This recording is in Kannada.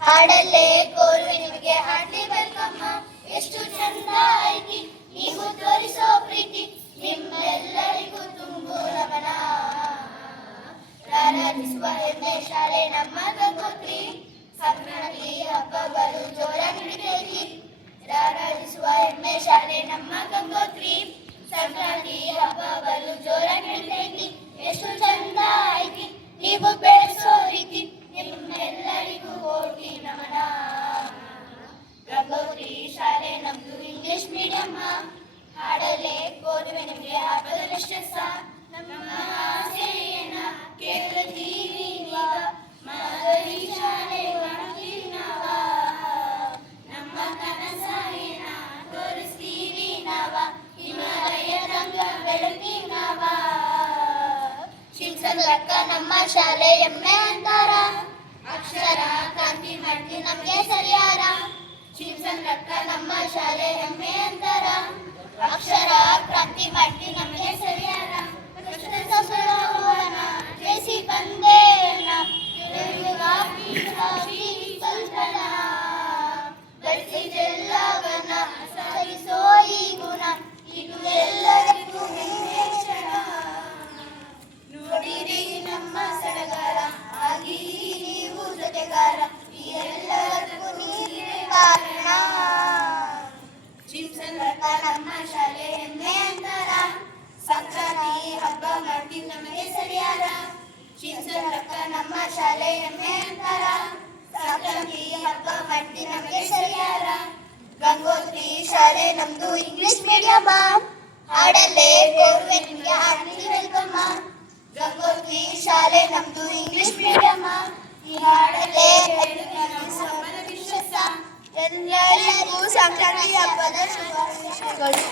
ಹಾಡಲ್ಲೇ ಕೋರುವೆ ನಿಮಗೆ ಹಾರ್ಟ್ಲಿ ವೆಲ್ಕಮ್. ಎಷ್ಟು ಚಂದ ಐತಿ ನೀವು ತೋರಿಸೋ ಪ್ರೀತಿ, ನಿಮ್ಮೆಲ್ಲರಿಗೂ ತುಂಬು ನಮನ. ಪ್ರಾರಂಭಿಸುವ ಹೆಮ್ಮೆ ಶಾಲೆ ನಮ್ಮ ಗಂಗೋತ್ರಿ, ಸಂಕ್ರಾಂತಿ ಹಬ್ಬಗಳು ಜೋರಾಗಿ ನಡೀತೈತಿ. ಪ್ರಾರಂಭಿಸುವ ಹೆಮ್ಮೆ ಶಾಲೆ ನಮ್ಮ ಗಂಗೋತ್ರಿ, ಸಂಕ್ರಾಂತಿ ಹಬ್ಬಗಳು ಜೋರಾಗಿ ನಡೀತೈತಿ. ಎಷ್ಟು ಚಂದ ಐತಿ ನೀವು ಬೆಳೆಸೋ ರೀತಿ, ನಿಮ್ಮೆಲ್ಲರಿಗೂ ಕೋಟಿ ನಮನ. ಗಂಗೋತ್ರಿ ಶಾಲೆ ನಮ್ದು ಇಂಗ್ಲಿಷ್ ಮೀಡಿಯಂ, ಹಾಡಲ್ಲೇ ಕೋರುವೆ ನಿಮಗೆ ಹಬ್ಬದ ವಿಶ್ವಾಸ. ನಮ್ಮ ಆಸೆಯನ್ನ ಕೇಳುತ್ತೀವಿ ನೀವ, ಮಾದರಿ ಶಾಲೆ ಮಾಡ್ತೀವಿ ನಾವ. ನಮ್ಮ ಕನಸಾಯನ ತೋರಿಸ್ತೀವಿ ನಾವ, ಹಿಮಾಲಯದಂಗ ಬೆಳಗ್ತೀವಿ ನಾವ. ಶಿಕ್ಷಕ ನಮ್ಮ ಶಾಲೆ ಎಮ್ಮೆ ಅಂತಾರ, ಅಕ್ಷರ ಕ್ರಾಂತಿ ಮಾಡ್ತೀವಿ ನಮ್ಗೆ ಸರಿಯಾರ. ಶಿಕ್ಷಕ ನಮ್ಮ ಶಾಲೆ ಹೆಮ್ಮೆ ಅಂತಾರ, ಅಕ್ಷರ ಕ್ರಾಂತಿ ಮಾಡ್ತೀವಿ ನಮ್ಗೆ ಸರಿಯಾರ. ಜಯಿಸಿ ಬಂದೇನ ಬೆಳೆಸಿದೆಲ್ಲವನ್ನ ಸರಿಸೋ ಈ ಗುಣ, ಇದು ಎಲ್ಲರಿಗೂ ಹೆಮ್ಮೆ ಕ್ಷಣ. ನೋಡಿರಿ ನಮ್ಮ ಸಡಗರ, ಆಗಿ ನೀವು ಜೊತೆಗಾರ, ಈ ಎಲ್ಲರಿಗೂ ನೀವೇ ಕಾರಣ. ಶಿಕ್ಷಕ ನಮ್ಮ ಶಾಲೆ ಹೆಮ್ಮೆ ಅಂತಾರ, ಸಂಕ್ರಾಂತಿ ಹಬ್ಬ ಮಾಡ್ತೀವಿ ನಮಗೆ ಸರಿಯಾರ. ಶಿಕ್ಷಕ ನಮ್ಮ ಶಾಲೆ ಹೆಮ್ಮೆ ಅಂತಾರ, ಸಂಕ್ರಾಂತಿ ಹಬ್ಬ ಮಾಡ್ತೀವಿ ನಮಗೆ ಸರಿಯಾರ. ಗಂಗೋತ್ರಿ ಶಾಲೆ ನಮ್ದು ಇಂಗ್ಲಿಷ್ ಮೀಡಿಯಂ, ಹಾಡಲ್ಲೇ ಕೋರುವೆ ನಿಮಗೆ ಹಾರ್ಟ್ಲಿ ವೆಲ್ಕಮ್. ಗಂಗೋತ್ರಿ ಶಾಲೆ ನಮ್ದು ಇಂಗ್ಲಿಷ್ ಮೀಡಿಯಂ, ಈ ಹಾಡಲ್ಲೇ ಹಬ್ಬದ ವಿಶ್ವಾಸ. ಎಲ್ಲರಿಗೂ ಸಂಕ್ರಾಂತಿ ಹಬ್ಬದ ಶುಭಾಶಯಗಳು.